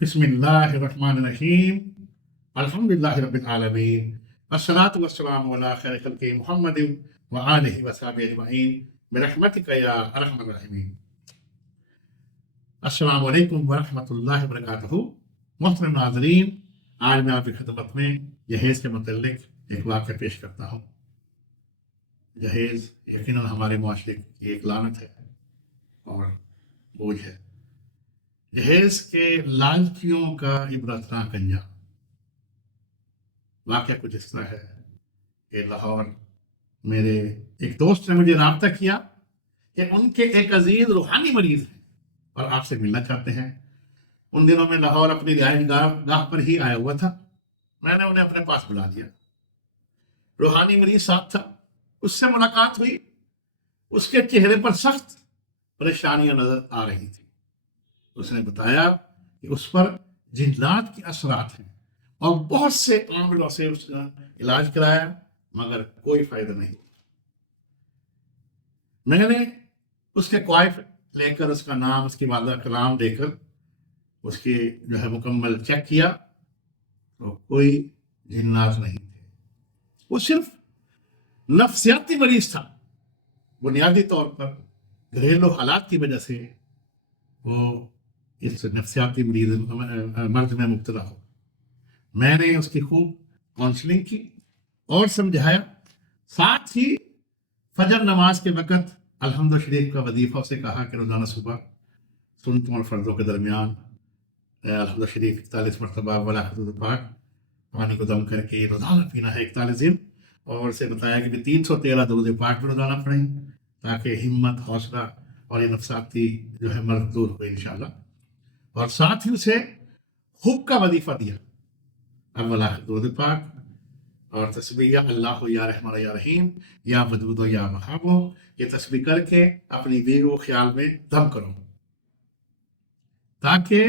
बिस्मिल्लाहिर्रहमानिर्रहीम अल्हम्दुलिल्लाहि रब्बिल आलमीन अस्सलातु वस्सलामु अला खैरि खल्क़ि मुहम्मदिन व आलिहि व सहबिहि अजमईन बिरहमतिका या अरहमर राहिमीन। अस्सलामु अलैकुम व रहमतुल्लाहि व बरकातहू। मोहतरम नाज़रीन, आज मैं आपकी खिदमत में जहेज़ के मुतल्लिक़ एक वाक़या पेश करता हूँ। जहेज़ यकीनन हमारे मुआशरे की एक लानत है और बोझ है। जहेज़ के लालचियों का इबरतनाक अंजाम। वाक़या कुछ इस तरह है कि लाहौर मेरे एक दोस्त ने मुझे राब्ता किया कि उनके एक अजीज रूहानी मरीज हैं और आपसे मिलना चाहते हैं। उन दिनों में लाहौर अपनी रिहाइश गाह पर ही आया हुआ था। मैंने उन्हें अपने पास बुला लिया। रूहानी मरीज साथ था, उससे मुलाकात हुई। उसके चेहरे पर सख्त परेशानियां नजर आ रही थी। उसने बताया कि उस पर जिन्नात के असरात हैं और बहुत से आमलों से उसका इलाज कराया मगर कोई फायदा नहीं। मैंने उसके क्वाइफ लेकर, उसका नाम, उसकी वालदा का नाम देकर उसकी जो है मुकम्मल चेक किया तो कोई जिन्नात नहीं थे। वो सिर्फ नफ्सियाती मरीज था। बुनियादी तौर पर घरेलू हालात की वजह से वो इस नफ्सियाती मर्ज में मुब्तला हो। मैंने उसकी खूब काउंसलिंग की और समझाया। साथ ही फजर नमाज के वक़्त अल्हम्दुलिल्लाह शरीफ का वजीफा उसे कहा कि रोज़ाना सुबह सुन्नतों और फ़र्ज़ों के दरमियान अल्हम्दुलिल्लाह शरीफ 41 मरतबा वला हदूद पाक पानी को दम करके रोज़ाना पीना है 41 दिन। और उसे बताया कि 313 दरूद पाक भी रोज़ाना पढ़ें ताकि हिम्मत, हौसला और ये नफ्साती जो है मर्ज दूर हो इंशाअल्लाह। और साथ ही उसे हुब का वजीफा दिया, अव्वला दरूद पाक और तस्बीह या अल्लाह या रहमान या रहीम या वदूद या वहाबो। ये तस्बीह करके अपनी बीवी को ख्याल में दम करो ताकि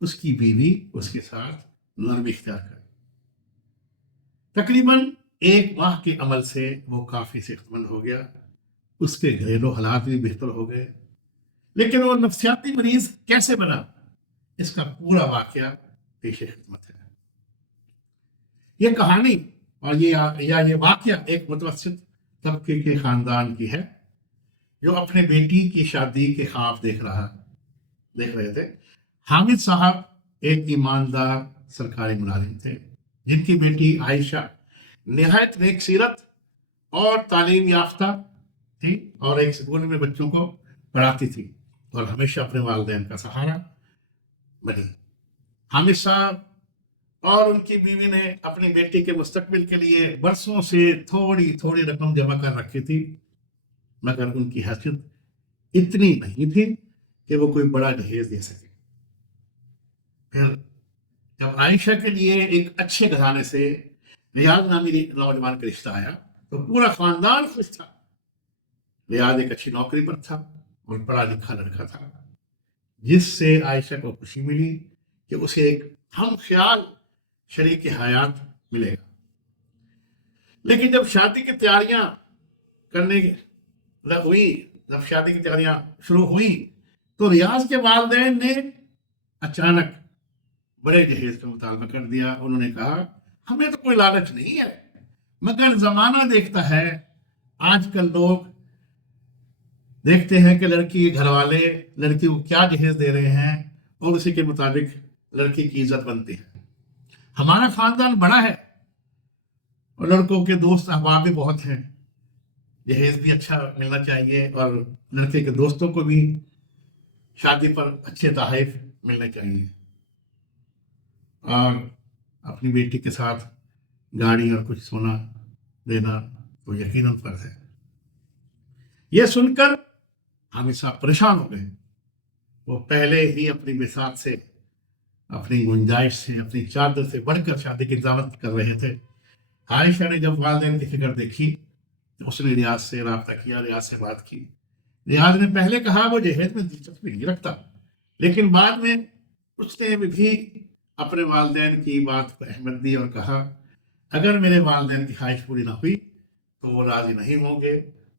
उसकी बीवी उसके साथ नरमी इख्तियार करे। तकरीबन 1 माह के अमल से वो काफ़ी सेहतमंद हो गया। उसके घरेलू हालात भी बेहतर हो गए। लेकिन वो नफ्सियाती मरीज कैसे बना, इसका पूरा वाकया पेश खिदमत है। ये कहानी और ये वाकया एक मुतवस्सित तबके के खानदान की है जो अपने बेटी की शादी के ख्वाब देख रहे थे। हामिद साहब एक ईमानदार सरकारी मुलाजिम थे जिनकी बेटी आयशा निहायत नेक सीरत और तालीम याफ्ता थी और एक स्कूल में बच्चों को पढ़ाती थी और हमेशा अपने वालिदैन का सहारा बनी। हामिद साहब और उनकी बीवी ने अपनी बेटी के मुस्तकबिल के लिए बरसों से थोड़ी थोड़ी रकम जमा कर रखी थी मगर उनकी हैसियत इतनी नहीं थी कि वो कोई बड़ा जहेज दे सके। फिर जब आयशा के लिए एक अच्छे घराने से रियाज नामी नौजवान का रिश्ता आया तो पूरा खानदान खुश था। रियाज एक अच्छी नौकरी पर था और पढ़ा लिखा लड़का था जिससे आयशा को खुशी मिली कि उसे एक हम ख्याल शरीक हयात मिलेगा। लेकिन जब शादी की तैयारियां जब शादी की तैयारियां शुरू हुई तो रियाज के वालिदैन ने अचानक बड़े जहेज का मुतालबा कर दिया। उन्होंने कहा हमें तो कोई लालच नहीं है मगर जमाना देखता है, आजकल लोग देखते हैं कि लड़की घर वाले लड़की को क्या जहेज दे रहे हैं और उसी के मुताबिक लड़की की इज्जत बनती है। हमारा खानदान बड़ा है और लड़कों के दोस्त अहबाब भी बहुत हैं, जहेज भी अच्छा मिलना चाहिए और लड़के के दोस्तों को भी शादी पर अच्छे तोहफे मिलने चाहिए और अपनी बेटी के साथ गाड़ी और कुछ सोना देना तो यकीनन फर्ज है। यह सुनकर हामिद साहब परेशान हो गए। वो पहले ही अपनी बिसात से, अपनी गुंजाइश से, अपनी चादर से बढ़कर शादी की इंतजाम कर रहे थे। आयशा ने जब वालिदैन की फिक्र देखी तो उसने रियाज से रब्ता किया, रियाज से बात की। रियाज ने पहले कहा वो जहेज में दिलचस्पी नहीं रखता, लेकिन बाद में उसने भी अपने वालिदैन की बात को अहमियत दी और कहा अगर मेरे वालिदैन की ख्वाहिश पूरी ना हुई तो वो राजी नहीं होंगे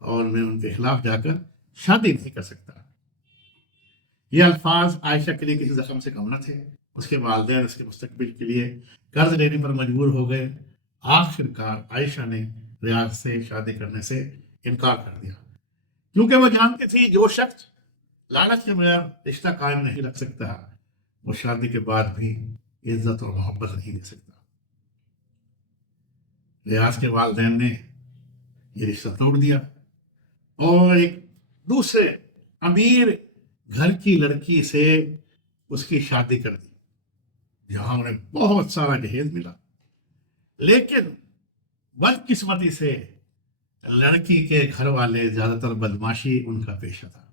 और मैं उनके खिलाफ जाकर शादी नहीं कर सकता। یہ الفاظ عائشہ کے لیے کسی زخم سے کم نہ تھے. اس کے والدین اس کے مستقبل کے لیے قرض لینے پر مجبور ہو گئے. آخر کار عائشہ نے ریاض سے شادی کرنے سے انکار کر دیا، کیونکہ وہ جانتی تھی جو شخص لالچ کے بغیر رشتہ قائم نہیں رکھ سکتا وہ شادی کے بعد بھی عزت اور محبت نہیں دے سکتا. ریاض کے والدین نے یہ رشتہ توڑ دیا اور ایک دوسرے امیر گھر کی لڑکی سے اس کی شادی کر دی، جہاں انہیں بہت سارا جہیز ملا. لیکن بدقسمتی سے لڑکی کے گھر والے زیادہ تر بدماشی ان کا پیشہ تھا.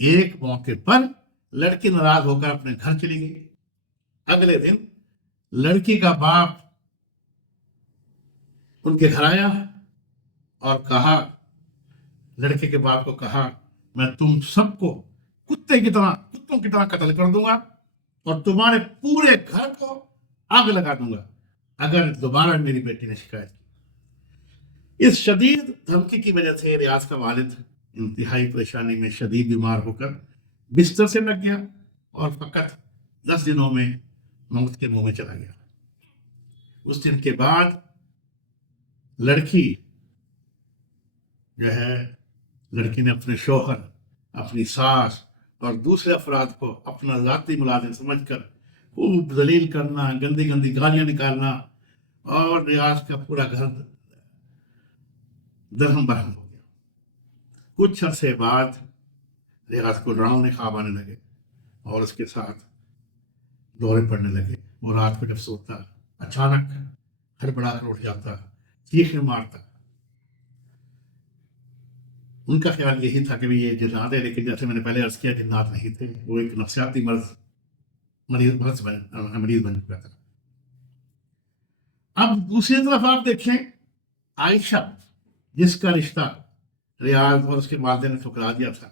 ایک موقع پر لڑکی ناراض ہو کر اپنے گھر چلی گئی. اگلے دن لڑکی کا باپ ان کے گھر آیا اور کہا، لڑکے کے باپ کو کہا، میں تم سب کو کتوں کی طرح قتل کر دوں گا اور تمہارے پورے گھر کو آگ لگا دوں گا اگر دوبارہ میری بیٹی نے شکایت کی. اس شدید دھمکی کی وجہ سے ریاض کا والد انتہائی پریشانی میں شدید بیمار ہو کر بستر سے لگ گیا اور فقط 10 دنوں میں موت کے منہ میں چلا گیا. اس دن کے بعد لڑکی نے اپنے شوہر، اپنی ساس اور دوسرے افراد کو اپنا ذاتی ملازم سمجھ کر خوب ذلیل کرنا، گندی گندی گالیاں نکالنا، اور ریاض کا پورا گھر درہم برہم ہو گیا. کچھ عرصے بعد ریاض کو ڈراؤنے خواب آنے لگے اور اس کے ساتھ دورے پڑنے لگے. وہ رات کو جب سوتا اچانک ہڑبڑا کر اٹھ جاتا، چیخیں مارتا. ان کا خیال یہی تھا کہ یہ جنات ہے، لیکن جیسے میں نے پہلے عرض کیا جنات نہیں تھے، وہ ایک نفسیاتی مریض بن چکا تھا. اب دوسری طرف آپ دیکھیں عائشہ، جس کا رشتہ ریاض اور اس کے والدین نے ٹھکرا دیا تھا.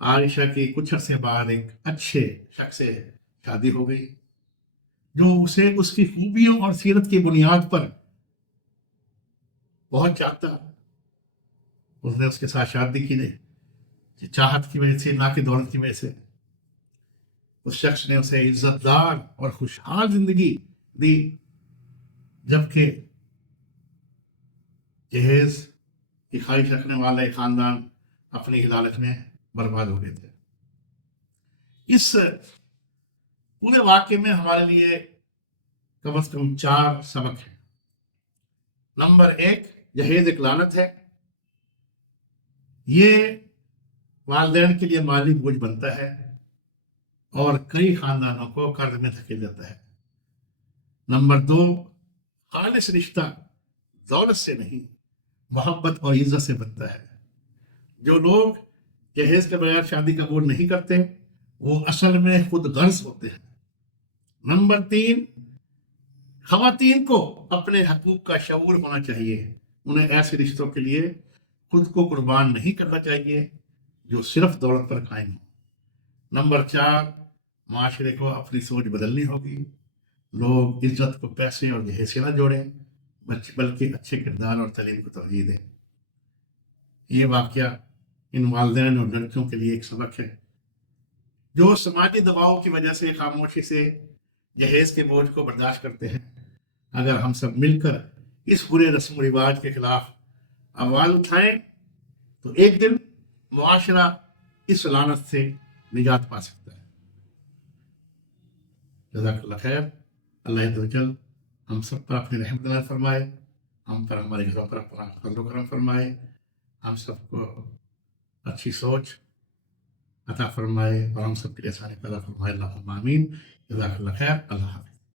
عائشہ کی کچھ عرصے بعد ایک اچھے شخص سے شادی ہو گئی جو اسے اس کی خوبیوں اور سیرت کی بنیاد پر بہت چاہتا. اس نے اس کے ساتھ شادی کی نہیں چاہت کی وجہ سے، نہ کہ دولت کی وجہ سے. اس شخص نے اسے عزت دار اور خوشحال زندگی دی، جبکہ جہیز کی خواہش رکھنے والے خاندان اپنی لالچ میں برباد ہو گئے تھے. اس پورے واقعے میں ہمارے لیے کم از کم 4 سبق ہیں. نمبر 1، جہیز ایک لعنت ہے. یہ والدین کے لیے مالی بوجھ بنتا ہے اور کئی خاندانوں کو قرض میں دھکیل دیتا ہے. نمبر 2، خالص رشتہ دولت سے نہیں، محبت اور عزت سے بنتا ہے. جو لوگ جہیز کے بغیر شادی قبول نہیں کرتے وہ اصل میں خود غرض ہوتے ہیں. نمبر 3، خواتین کو اپنے حقوق کا شعور ہونا چاہیے. انہیں ایسے رشتوں کے لیے خود کو قربان نہیں کرنا چاہیے جو صرف دولت پر قائم ہو. نمبر 4، معاشرے کو اپنی سوچ بدلنی ہوگی. لوگ عزت کو پیسے اور جہیز سے نہ جوڑیں بلکہ اچھے کردار اور تعلیم کو ترجیح دیں. یہ واقعہ ان والدین اور لڑکیوں کے لیے ایک سبق ہے جو سماجی دباؤ کی وجہ سے خاموشی سے جہیز کے بوجھ کو برداشت کرتے ہیں. اگر ہم سب مل کر اس برے رسم و رواج کے خلاف آواز اٹھائیں تو ایک دن معاشرہ اس لعنت سے نجات پا سکتا ہے. جزاک اللہ خیر. اللہ عز و جل ہم سب پر اپنی رحمت نازل فرمائے، ہم پر ہمارے گھروں پر اپنا فضل و کرم فرمائے، ہم سب کو اچھی سوچ عطا فرمائے اور ہم سب کے لیے آسانی پیدا فرمائے. اللہم آمین. جزاک اللہ خیر. اللہ حافظ.